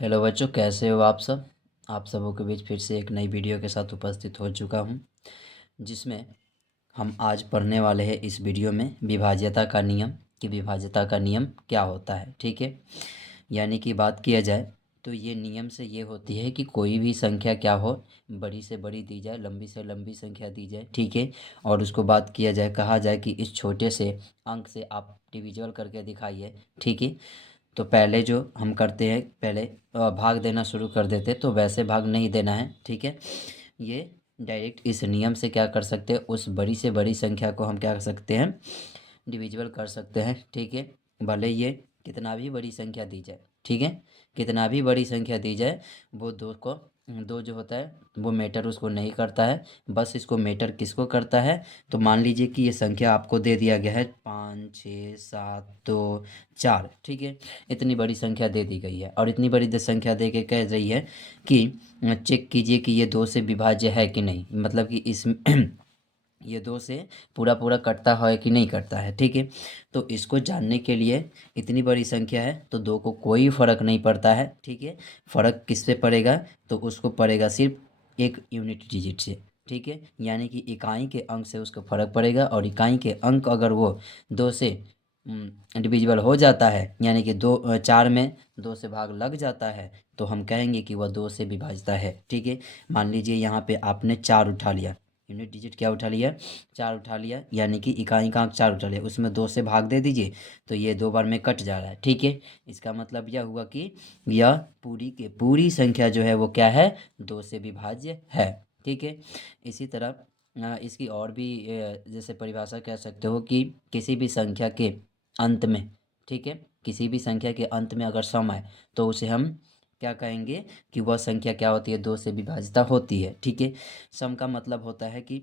Hello बच्चों, कैसे हो आप सब। आप सबों के बीच फिर से एक नई वीडियो के साथ उपस्थित हो चुका हूं, जिसमें हम आज पढ़ने वाले हैं इस वीडियो में विभाज्यता का नियम कि विभाज्यता का नियम क्या होता है। ठीक है, यानी कि बात किया जाए तो ये नियम से ये होती है कि कोई भी संख्या क्या हो, बड़ी से बड़ी दी जाए, लंबी से लंबी संख्या दी जाए। ठीक है, और उसको बात किया जाए, कहा जाए कि इस छोटे से अंक से आप डिविजिबल करके दिखाइए। ठीक है, तो पहले जो हम करते हैं, पहले भाग देना शुरू कर देते, तो वैसे भाग नहीं देना है। ठीक है, ये डायरेक्ट इस नियम से क्या कर सकते हैं, उस बड़ी से बड़ी संख्या को हम क्या कर सकते हैं, डिविजिबल कर सकते हैं। ठीक है, भले ये कितना भी बड़ी संख्या दी जाए। ठीक है, कितना भी बड़ी संख्या दी जाए, वो दो जो होता है वो मैटर उसको नहीं करता है। बस इसको मैटर किसको करता है, तो मान लीजिए कि ये संख्या आपको दे दिया गया है 5 6 7 2 4। ठीक है, इतनी बड़ी संख्या दे दी गई है और इतनी बड़ी संख्या दे के कह रही है कि चेक कीजिए कि ये 2 से विभाज्य है कि नहीं, मतलब कि इस ये 2 से पूरा पूरा कटता है कि नहीं कटता है। ठीक है, तो इसको जानने के लिए, इतनी बड़ी संख्या है तो 2 को कोई फ़र्क नहीं पड़ता है। ठीक है, फ़र्क किस पे पड़ेगा, तो उसको पड़ेगा सिर्फ एक यूनिट डिजिट से। ठीक है, यानी कि इकाई के अंक से उसको फ़र्क पड़ेगा, और इकाई के अंक अगर वो 2 से डिविजिबल हो जाता है, यानी कि 4 में 2 से भाग लग जाता है, तो हम कहेंगे कि वह 2 से विभाज्यता है। ठीक है, मान लीजिए यहाँ पे आपने 4 उठा लिया, यूनिट डिजिट क्या उठा लिया, 4 उठा लिया, यानी कि इकाई का अंक 4 उठा लिया, उसमें 2 से भाग दे दीजिए, तो ये 2 बार में कट जा रहा है। ठीक है, इसका मतलब यह हुआ कि यह पूरी के पूरी संख्या जो है वो क्या है, 2 से विभाज्य है। ठीक है, इसी तरह इसकी और भी जैसे परिभाषा कह सकते हो कि किसी भी संख्या के अंत में, ठीक है, किसी भी संख्या के अंत में अगर सम है, तो उसे हम क्या कहेंगे कि वह संख्या क्या होती है, 2 से विभाजिता होती है। ठीक है, सम का मतलब होता है कि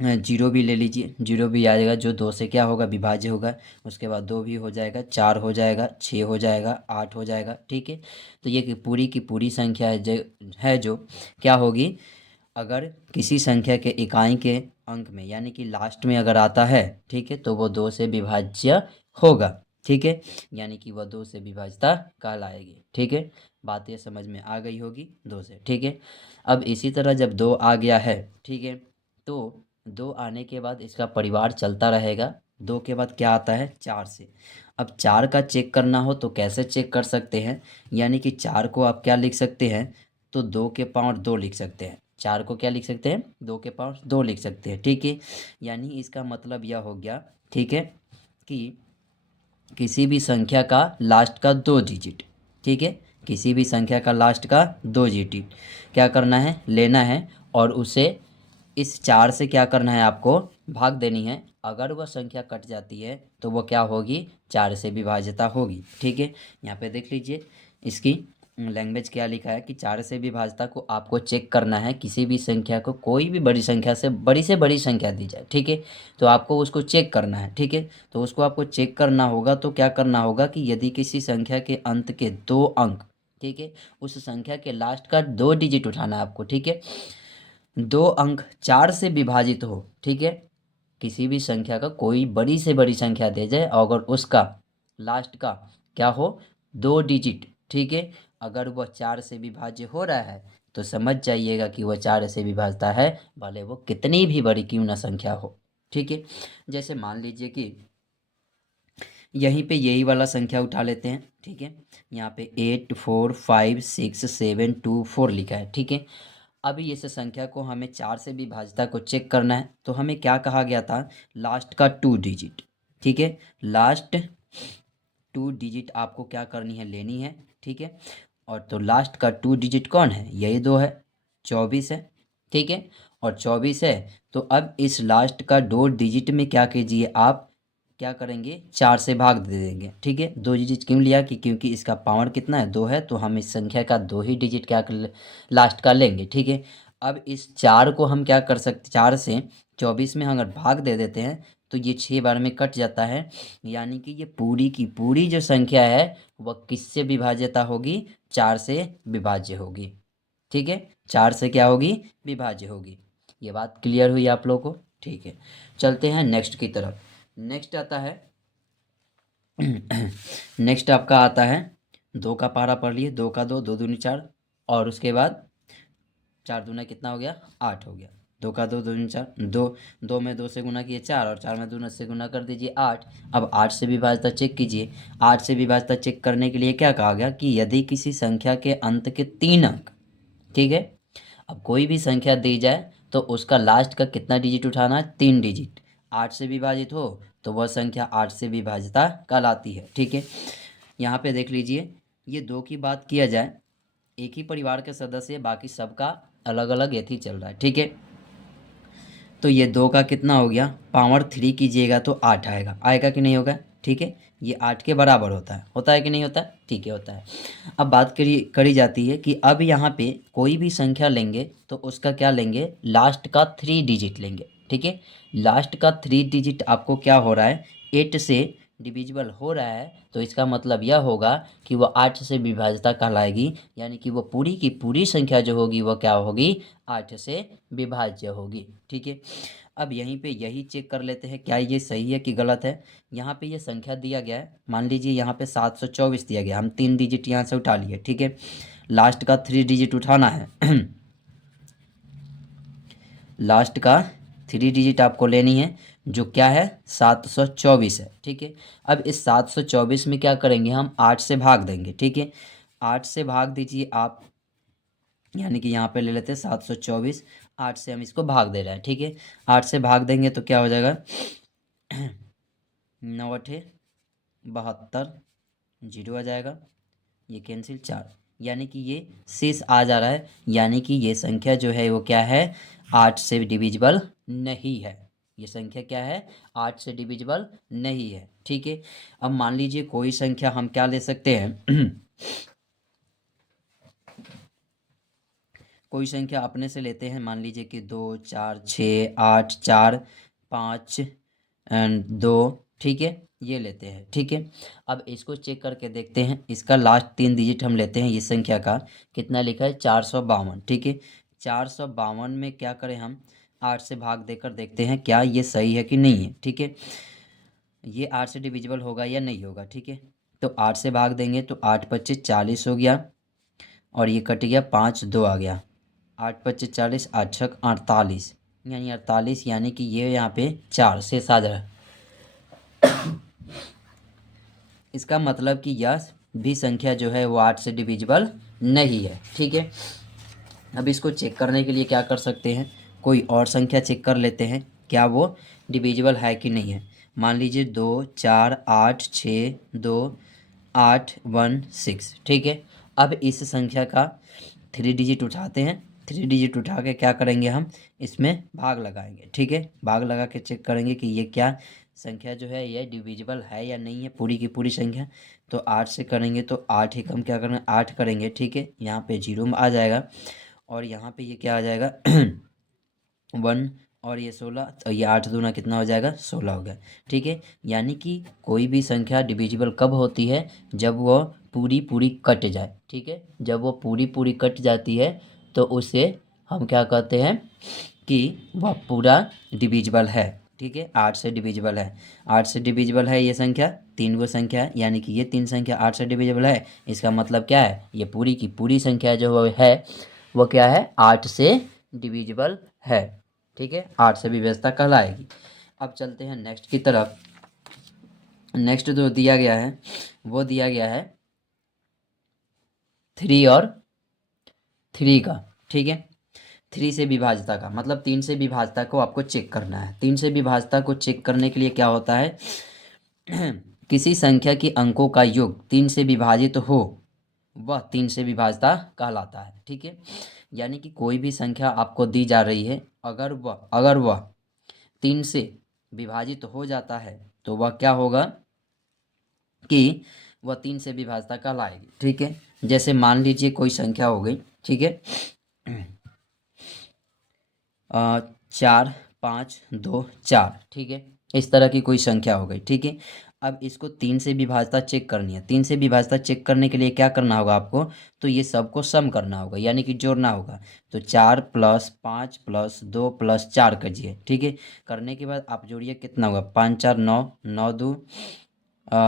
जीरो भी ले लीजिए, जीरो भी आएगा जो 2 से क्या होगा, विभाज्य होगा। उसके बाद 2 भी हो जाएगा, 4 हो जाएगा, 6 हो जाएगा, 8 हो जाएगा। ठीक है, तो ये कि पूरी की पूरी संख्या है जो क्या होगी, अगर किसी संख्या के इकाई के अंक में, यानी कि लास्ट में अगर आता है, ठीक है, तो वो 2 से विभाज्य होगा। ठीक है, यानी कि वह 2 से विभाज्यता कहलाएगी। ठीक है, बात ये समझ में आ गई होगी 2 से। ठीक है, अब इसी तरह जब 2 आ गया है, ठीक है, तो 2 आने के बाद इसका परिवार चलता रहेगा। 2 के बाद क्या आता है, 4 से। अब 4 का चेक करना हो तो कैसे चेक कर सकते हैं, यानी कि 4 को आप क्या लिख सकते हैं, तो 2 के पावर 2 लिख सकते हैं। 4 को क्या लिख सकते हैं, 2 के पावर 2 लिख सकते हैं। ठीक है, यानी इसका मतलब यह हो गया, ठीक है, कि किसी भी संख्या का लास्ट का 2 डिजिट, ठीक है, किसी भी संख्या का लास्ट का 2 डिजिट क्या करना है, लेना है, और उसे इस 4 से क्या करना है, आपको भाग देनी है। अगर वह संख्या कट जाती है तो वह क्या होगी, 4 से विभाज्यता होगी। ठीक है, यहाँ पे देख लीजिए इसकी लैंग्वेज क्या लिखा है कि 4 से विभाज्यता को आपको चेक करना है। किसी भी संख्या को, कोई भी बड़ी संख्या से बड़ी संख्या दी जाए, ठीक है, तो आपको उसको चेक करना है। ठीक है, तो उसको आपको चेक करना होगा, तो क्या करना होगा कि यदि किसी संख्या के अंत के 2 अंक, ठीक है, उस संख्या के लास्ट का 2 डिजिट उठाना है आपको। ठीक है, 2 अंक 4 से विभाजित हो, ठीक है, किसी भी संख्या का कोई बड़ी से बड़ी संख्या दे जाए, और अगर उसका लास्ट का क्या हो, 2 डिजिट, ठीक है, अगर वह 4 से विभाज्य हो रहा है, तो समझ जाइएगा कि वह 4 से विभाजता है, भले वो कितनी भी बड़ी क्यों ना संख्या हो। ठीक है, जैसे मान लीजिए कि यहीं पे यही वाला संख्या उठा लेते हैं। ठीक है, यहाँ पे 8 4 5 6 7 2 4 लिखा है। ठीक है, अभी इस संख्या को हमें 4 से विभाज्यता को चेक करना है, तो हमें क्या कहा गया था, लास्ट का 2 डिजिट। ठीक है, लास्ट 2 डिजिट आपको क्या करनी है, लेनी है। ठीक है, और तो लास्ट का 2 डिजिट कौन है, यही 2 है, 24 है। ठीक है, और 24 है, तो अब इस लास्ट का 2 डिजिट में क्या कीजिए, आप क्या करेंगे, 4 से भाग दे देंगे। ठीक है, 2 डिजिट क्यों लिया, कि क्योंकि इसका पावर कितना है, 2 है, तो हम इस संख्या का 2 ही डिजिट क्या कर लास्ट का लेंगे। ठीक है, अब इस 4 को हम क्या कर सकते, 4 से 24 में अगर भाग दे देते हैं, तो ये 6 बार में कट जाता है, यानी कि ये पूरी की पूरी जो संख्या है वह किससे विभाज्यता होगी, 4 से विभाज्य होगी। ठीक है, 4 से क्या होगी, विभाज्य होगी। ये बात क्लियर हुई आप लोगों को। ठीक है, चलते हैं नेक्स्ट की तरफ। नेक्स्ट आता है नेक्स्ट आपका आता है 2 का पहाड़ा पढ़ लिए, 2 का 2, 2 दूनी 4, और उसके बाद 4 दूना कितना हो गया, 8 हो गया। 2 का 2, 2 दूनी 4, 2 में 2 से गुना किए 4, और 4 में 2 से गुना कर दीजिए 8। अब 8 से विभाज्यता चेक कीजिए। 8 से विभाज्यता चेक करने के लिए क्या कहा गया कि यदि किसी संख्या के अंत के 3 अंक, ठीक है, अब कोई भी संख्या दी जाए तो उसका लास्ट का कितना डिजिट उठाना है, 3 डिजिट। 8 से विभाजित हो तो वह संख्या 8 से विभाज्यता कहलाती है, ठीक है। यहाँ पे देख लीजिए, ये 2 की बात किया जाए, एक ही परिवार के सदस्य, बाकी सबका अलग अलग एथी चल रहा है, ठीक है। तो ये 2 का कितना हो गया, पावर 3 कीजिएगा तो 8 आएगा, आएगा कि नहीं होगा, ठीक है। ये 8 के बराबर होता है कि नहीं होता है, ठीक है होता है। अब बात करी जाती है कि अब यहाँ पे कोई भी संख्या लेंगे तो उसका क्या लेंगे, लास्ट का 3 डिजिट लेंगे, ठीक है। लास्ट का 3 डिजिट आपको क्या हो रहा है, 8 से डिविजिबल हो रहा है, तो इसका मतलब यह होगा कि वह 8 से विभाज्यता कहलाएगी, यानी कि वो पूरी की पूरी संख्या जो होगी वह क्या होगी, 8 से विभाज्य होगी, ठीक है। अब यहीं पे यही चेक कर लेते हैं क्या ये सही है कि गलत है। यहाँ पे ये संख्या दिया गया है, मान लीजिए यहाँ पे 724 दिया गया, हम 3 डिजिट यहाँ से उठा लिए, ठीक है। लास्ट का 3 डिजिट उठाना है लास्ट का 3 डिजिट आपको लेनी है, जो क्या है, 724 है, ठीक है। अब इस 724 में क्या करेंगे, हम 8 से भाग देंगे, ठीक है। 8 से भाग दीजिए आप, यानी कि यहाँ पे ले लेते हैं 724, 8 से हम इसको भाग दे रहे हैं, ठीक है। 8 से भाग देंगे तो क्या हो जाएगा 9 8 72, 0 आ जाएगा, ये कैंसिल 4, यानी कि ये शेष आ जा रहा है, यानी कि ये संख्या जो है वो क्या है, 8 से डिविजिबल नहीं है। ये संख्या क्या है, 8 से डिविजिबल नहीं है, ठीक है। अब मान लीजिए कोई संख्या हम क्या ले सकते हैं कोई संख्या अपने से लेते हैं, मान लीजिए कि 2 4 6 8 4 5 एंड 2, ठीक है, ये लेते हैं, ठीक है। अब इसको चेक करके देखते हैं, इसका लास्ट 3 डिजिट हम लेते हैं, ये संख्या का कितना लिखा है, 452, ठीक है। 452 में क्या करें हम, 8 से भाग देकर देखते हैं क्या ये सही है कि नहीं है, ठीक है। ये 8 से डिविजिबल होगा या नहीं होगा, ठीक है। तो 8 से भाग देंगे तो 8 25 40 हो गया, और ये कट गया, 5 2 आ गया, 8 25 40, 8 6 48, यानी 48, यानी कि ये यहाँ पे 4 से साझा है। इसका मतलब कि यह भी संख्या जो है वो 8 से डिविजिबल नहीं है, ठीक है। अब इसको चेक करने के लिए क्या कर सकते हैं, कोई और संख्या चेक कर लेते हैं क्या वो डिविजिबल है कि नहीं है। मान लीजिए 2 4 8 6 2 8 1 6, ठीक है। अब इस संख्या का 3 डिजिट उठाते हैं, 3 डिजिट उठा के क्या करेंगे, हम इसमें भाग लगाएंगे, ठीक है। भाग लगा के चेक करेंगे कि ये क्या संख्या जो है ये डिविजिबल है या नहीं है, पूरी की पूरी संख्या। तो 8 से करेंगे तो 8 एक हम क्या करेंगे, 8 करेंगे, ठीक है। यहाँ पे 0 में आ जाएगा, और यहाँ पे ये क्या आ जाएगा 1, और ये 16, तो ये 8 दूना कितना हो जाएगा, 16 हो गया, ठीक है। यानी कि कोई भी संख्या डिविजिबल कब होती है, जब वह पूरी पूरी कट जाए, ठीक है। जब वो पूरी पूरी कट जाती है तो उसे हम क्या कहते हैं कि वह पूरा डिविजिबल है, ठीक है। 8 से डिविजिबल है, 8 से डिविजिबल है ये संख्या, 3 वो संख्या है, यानी कि ये 3 संख्या 8 से डिविजिबल है। इसका मतलब क्या है, ये पूरी की पूरी संख्या जो है वो क्या है, 8 से डिविजिबल है, ठीक है। 8 से विभाज्यता कहलाएगी। अब चलते हैं नेक्स्ट की तरफ। नेक्स्ट जो दिया गया है वो दिया गया है 3 और 3 का, ठीक है। 3 से विभाज्यता का मतलब 3 से विभाज्यता को आपको चेक करना है। 3 से विभाज्यता को चेक करने के लिए क्या होता है किसी संख्या के अंकों का योग 3 से विभाजित हो वह 3 से विभाज्यता कहलाता है, ठीक है। यानी कि कोई भी संख्या आपको दी जा रही है, अगर वह 3 से विभाजित हो जाता है तो वह क्या होगा कि वह 3 से विभाज्यता कहलाएगी, ठीक है। जैसे मान लीजिए कोई संख्या हो गई, ठीक है 4 5 2 4, ठीक है। इस तरह की कोई संख्या हो गई, ठीक है। अब इसको 3 से विभाज्यता चेक करनी है। 3 से विभाज्यता चेक करने के लिए क्या करना होगा आपको, तो ये सबको सम करना होगा, यानी कि जोड़ना होगा। तो 4 + 5 + 2 + 4 करिए, ठीक है। करने के बाद आप जोड़िए, कितना होगा, 5 4 9, 9 2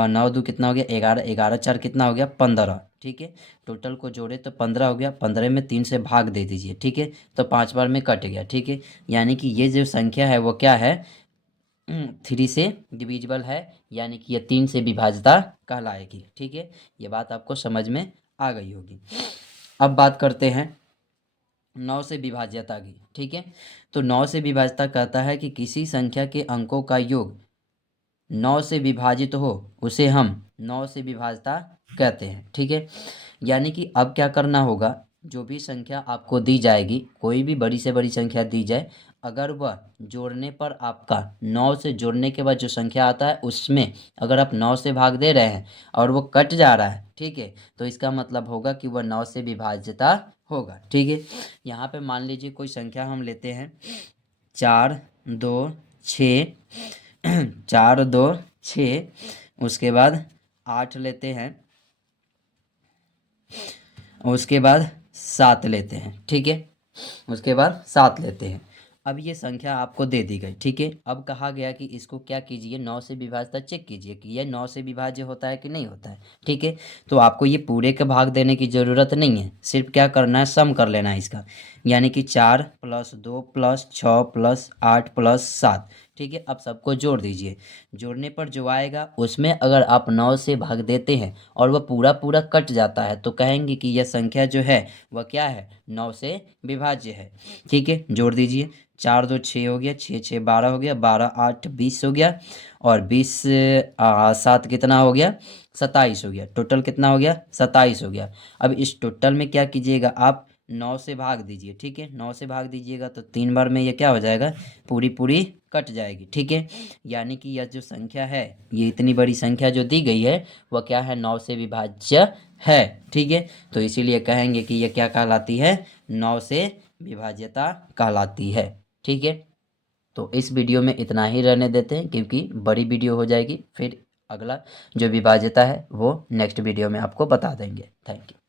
9 2 कितना हो गया, 11, 11 4 कितना हो गया, 15, ठीक है। टोटल को जोड़े तो 15 हो गया, 15 में 3 से भाग दे दीजिए, ठीक है। तो 5 बार में कट गया, ठीक है। यानी कि ये जो संख्या है वो क्या है, 3 से डिविजिबल है, यानी कि ये 3 से विभाज्यता कहलाएगी, ठीक है। ये बात आपको समझ में आ गई होगी। अब बात करते हैं 9 से विभाज्यता की, ठीक है। तो 9 से विभाज्यता कहता है कि किसी संख्या के अंकों का योग 9 से विभाजित हो उसे हम 9 से विभाज्यता कहते हैं, ठीक है। यानी कि अब क्या करना होगा, जो भी संख्या आपको दी जाएगी, कोई भी बड़ी से बड़ी संख्या दी जाए, अगर वह जोड़ने पर आपका 9 से जोड़ने के बाद जो संख्या आता है उसमें अगर आप 9 से भाग दे रहे हैं और वो कट जा रहा है, ठीक है, तो इसका मतलब होगा कि वह 9 से विभाज्यता होगा, ठीक है। यहाँ पे मान लीजिए कोई संख्या हम लेते हैं 4 2 6 4 2 6, उसके बाद 8 लेते हैं, उसके बाद 7 लेते हैं, ठीक है। उसके बाद 7 लेते हैं। अब ये संख्या आपको दे दी गई, ठीक है। अब कहा गया कि इसको क्या कीजिए, 9 से विभाज्यता चेक कीजिए कि ये 9 से विभाज्य होता है कि नहीं होता है, ठीक है। तो आपको ये पूरे के भाग देने की ज़रूरत नहीं है, सिर्फ क्या करना है, सम कर लेना है इसका। यानी कि 4 + 2 + 6 + 8 + 7, ठीक है। अब सबको जोड़ दीजिए, जोड़ने पर जो आएगा उसमें अगर आप 9 से भाग देते हैं और वह पूरा पूरा कट जाता है तो कहेंगे कि यह संख्या जो है वह क्या है, 9 से विभाज्य है, ठीक है। जोड़ दीजिए, 4 2 6 हो गया, 6 6 12 हो गया, 12 8 20 हो गया, और 20 7 कितना हो गया, 27 हो गया। टोटल कितना हो गया, 27 हो गया। अब इस टोटल में क्या कीजिएगा, आप 9 से भाग दीजिए, ठीक है। 9 से भाग दीजिएगा तो 3 बार में ये क्या हो जाएगा, पूरी पूरी कट जाएगी, ठीक है। यानी कि यह जो संख्या है, ये इतनी बड़ी संख्या जो दी गई है वह क्या है, 9 से विभाज्य है, ठीक है। तो इसीलिए कहेंगे कि यह क्या कहलाती है, 9 से विभाज्यता कहलाती है, ठीक है। तो इस वीडियो में इतना ही रहने देते हैं क्योंकि बड़ी वीडियो हो जाएगी, फिर अगला जो विभाज्यता है वो नेक्स्ट वीडियो में आपको बता देंगे। Thank you.